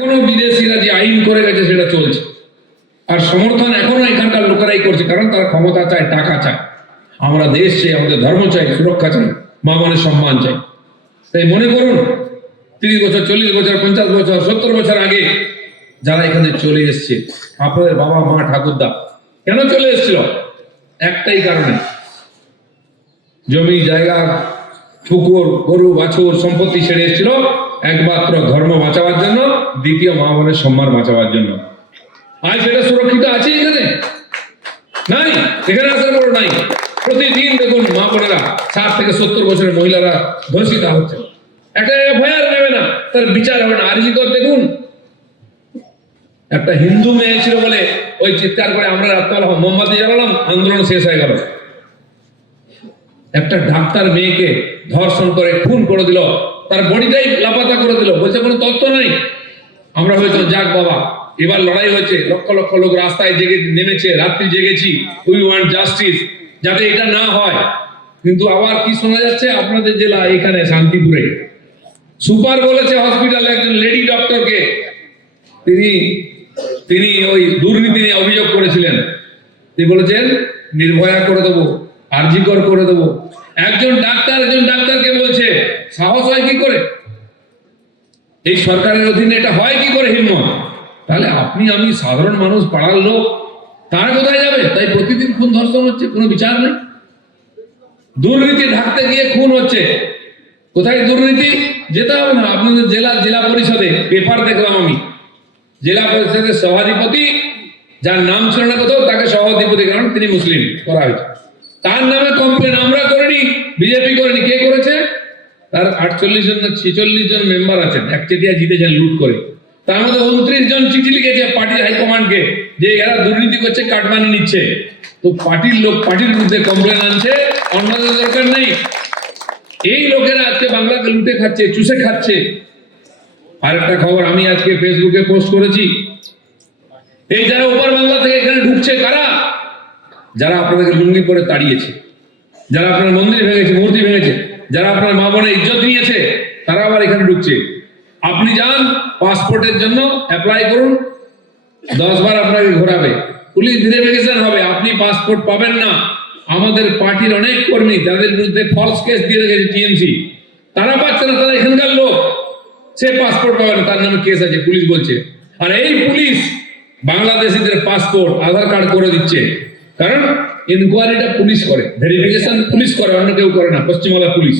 এখনও বিদেশিরা যে আইন করে গেছে, সেটা চলছে। আর সমর্থন এখনও এখানকার লোকেরাই করছে, কারণ তারা ক্ষমতা চায়, টাকা চায়। আমরা দেশ চাই, আমাদের ধর্ম চাই, সুরক্ষা চাই মা মানের সম্মান চাই। তাই মনে করুন, তিরিশ বছর, চল্লিশ বছর, পঞ্চাশ বছর, সত্তর বছর আগে যারা এখানে চলে এসছে, আপনাদের বাবা, মা, ঠাকুরদা, কেন চলে এসেছিল? একটাই কারণে। জমি, জায়গা, পুকুর, গরু, বাছুর, সম্পত্তি ছেড়ে এসেছিল, একমাত্র ধর্ম বাঁচাবার দ্বিতীয় মা বোনের সম্মান বাঁচাবার জন্য। আজ সেটা সুরক্ষিত আছে এখানে? নাই? এখানে আসার পর নাই। প্রতিদিন দেখুন মা বোনেরা, ষাট থেকে সত্তর বছরের মহিলারা ধর্ষিতা হচ্ছে। একটা এফআইআর নেবে না, তার বিচার হবে না। আরজি কর দেখুন। একটা হিন্দু মেয়ে ছিল বলে ওই চিৎকার করে আমরা রাত্রবেলা মোমবাতি জ্বালালাম, আন্দোলন শেষ হয়ে গেল। একটা ডাক্তার মেয়েকে ধর্ষণ করে খুন করে দিল। তার বডিটাই লাপাতা করে দিল। বলছে, কোনো তত্ত্ব নাই। আমরা হয়তো যাক বাবা, এবার লড়াই হয়েছে, লক্ষ লক্ষ লোক রাস্তায় জেগে, নেমেছে, রাত্রি জেগেছি উই ওয়ান্ট জাস্টিস যাতে এটা না হয়। কিন্তু আবার কি শোনা যাচ্ছে আপনাদের জেলা এখানে, শান্তিপুরে? সুপার বলেছে হসপিটালে একজন লেডি ডক্টরকে তিনি তিনি ওই দুর্নীতি নিয়ে অভিযোগ করেছিলেন। তিনি বলেছেন, নির্ভয়া করে দেবো, আরজিকর করে দেবো। একজন ডাক্তার, একজন ডাক্তারকে বলছে, সাহস হয় কি করে? এই সরকারের অধীনে এটা হয় কি করে হিম্মত? তাহলে আপনি, আমি সাধারণ মানুষ, পাড়ার লোক, তারা কোথায় যাবে? তাই প্রতিদিন খুন ধর্ষণ হচ্ছে, কোনো বিচার নেই। দুর্নীতি ঢাকতে গিয়ে খুন হচ্ছে। কোথায় দুর্নীতি? যেতে হবে না আপনাদের জেলা জেলা পরিষদে, পেপার দেখলাম আমি। জেলা পরিষদের সভাধিপতি, যার নাম ছিল না কোথাও, তাকে সভাধিপতি কারণ তিনি মুসলিম করা হয়েছে। তার নামে কমপ্লেন আমরা করিনি, বিজেপি করেনি। কে করেছে? তার আটচল্লিশ জন ছেচল্লিশ জন মেম্বার আছেন, একচেটিয়া জিতেছেন, লুট করে। তার মধ্যে উনত্রিশ জন চিঠি লিখেছে পার্টির হাইকমান্ডকে যে এরা দুর্নীতি করছে কাটমানি নিচ্ছে। তো পার্টির লোক, পার্টির বিরুদ্ধে কমপ্লেন আনছে, অন্যদের দরকার নেই। এই লোকেরা আজকে বাংলাকে লুটে খাচ্ছে, চুষে খাচ্ছে। আর একটা খবর, আমি আজকে ফেসবুকে পোস্ট করেছি। এই যারা ওপার বাংলা থেকে এখানে ঢুকছে, কারা? যারা আপনাদেরকে লুঙ্গি পরে তাড়িয়েছে, যারা আপনার মন্দির ভেঙেছে, মূর্তি ভেঙেছে যারা আপনার মা বোনের ইজ্জত নিয়েছে, তারা আবার এখানে ঢুকছে। আপনি যান, পাসপোর্টের জন্য অ্যাপ্লাই করুন দশ বার আপনাকে ঘোরাবে। পুলিশ ভেরিফিকেশন হবে, আপনি পাসপোর্ট পাবেন না। আমাদের পার্টির অনেক কর্মী যাদের বিরুদ্ধে ফলস কেস দিয়ে রেখেছে টিএমসি। তারা পাচ্ছে না, তারা এখানকার লোক। সে পাসপোর্ট পাবে না, তার নামে কেস আছে, পুলিশ বলছে। আর এই পুলিশ বাংলাদেশিদের পাসপোর্ট, আধার কার্ড করে দিচ্ছে। কারণ ইনকোয়ারিটা পুলিশ করে ভেরিফিকেশন পুলিশ করে, অন্য কেউ করে না, পশ্চিমবাংলা পুলিশ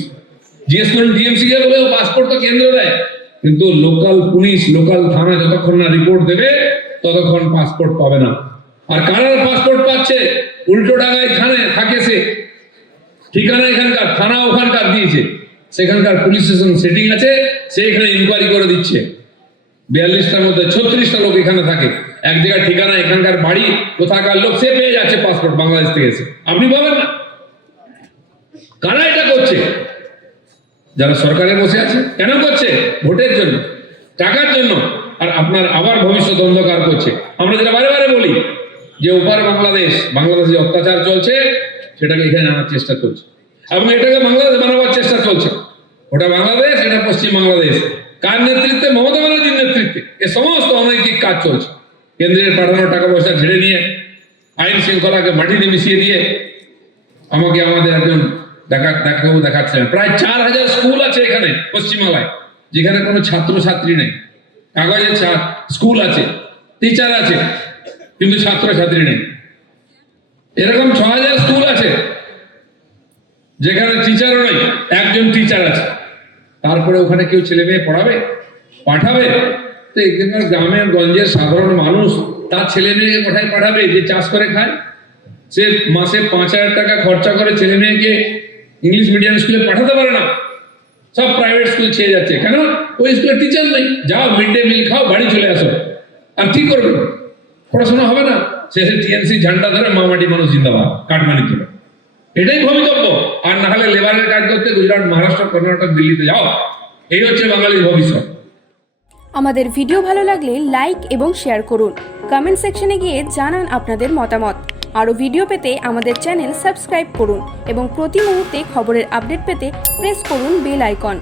জিজ্ঞেস করুন ডিএমসি কে বলে পাসপোর্ট তো কেন্দ্র দেয়। কিন্তু লোকাল পুলিশ লোকাল থানা যতক্ষণ না রিপোর্ট দেবে, ততক্ষণ পাসপোর্ট পাবে না। আর কারার পাসপোর্ট পাচ্ছে? উল্টো ডাঙায় থানে, থাকে সে। ঠিকানা এখানকার, থানা ওখানকার দিয়েছে। সেখানকার পুলিশ স্টেশন সেটিং আছে, সে এখানে ইনকোয়ারি করে দিচ্ছে। বিয়াল্লিশটার মধ্যে ছত্রিশটা লোক এখানে থাকে। এক জায়গায় ঠিকানা, এখানকার বাড়ি, কোথাকার লোক, সে পেয়ে যাচ্ছে পাসপোর্ট বাংলাদেশ থেকে এসে। আপনি পাবেন না। কারা এটা করছে? যারা সরকারে বসে আছে, কেন করছে? ভোটের জন্য, টাকার জন্য। আর আপনার আবার ভবিষ্যৎ অন্ধকার করছে। আমরা যেটা বারে বারে বলি, যে ওপার বাংলাদেশ, বাংলাদেশে অত্যাচার চলছে, সেটাকে এখানে আনার চেষ্টা চলছে এবং এটাকে বাংলাদেশ বানাবার চেষ্টা চলছে। ওটা বাংলাদেশ, এটা পশ্চিম বাংলাদেশ। কার নেতৃত্বে? মমতা ব্যানার্জির নেতৃত্বে। এ সমস্ত অনৈতিক কাজ চলছে। কেন্দ্রের পাঠানো টাকা পয়সা ঝেড়ে নিয়ে, আইন শৃঙ্খলাকে মাটিতে মিশিয়ে দিয়ে আমাকে আমাদের একজন দেখা, ডাক্তারবাবু দেখাচ্ছিলেন। প্রায় চার হাজার স্কুল আছে এখানে পশ্চিমবাংলায় যেখানে কোনো ছাত্র ছাত্রী নেই। কাগজের স্কুল আছে, টিচার আছে, কিন্তু ছাত্র ছাত্রী নেই। এরকম ছ হাজার স্কুল আছে, যেখানে টিচারও নেই, একজন টিচার আছে। তারপরে ওখানে কেউ ছেলে মেয়ে পড়াবে? পাঠাবে? তো এখানকার গ্রামের গঞ্জের সাধারণ মানুষ, তার ছেলে মেয়েকে কোথায় পাঠাবে? যে চাষ করে খায়? সে মাসে পাঁচ হাজার টাকা খরচা করে ছেলে মেয়েকে ইংলিশ মিডিয়াম স্কুলে পাঠাতে পারে না। সব প্রাইভেট স্কুল ছেয়ে যাচ্ছে। কেন? ওই স্কুলে টিচার নেই। যাও মিড ডে মিল খাও, বাড়ি চলে আসো। আর কি করবে? পড়াশোনা হবে না। শেষে টিএনসি ঝান্ডা ধরে মামাটি মানুষ জিন্দাবাদ কাঠমানি তুলে এটাই ভবিতব্য আর না হলে লেবারের কাজ করতে গুজরাট, মহারাষ্ট্র, কর্ণাটক, দিল্লিতে যাও। এই হচ্ছে বাঙালির ভবিষ্যৎ। আমাদের ভিডিও ভালো লাগলে লাইক এবং শেয়ার করুন। কমেন্ট সেকশনে গিয়ে জানান আপনাদের মতামত। আরও ভিডিও পেতে আমাদের চ্যানেল সাবস্ক্রাইব করুন এবং প্রতি মুহূর্তে খবরের আপডেট পেতে প্রেস করুন বেল আইকন।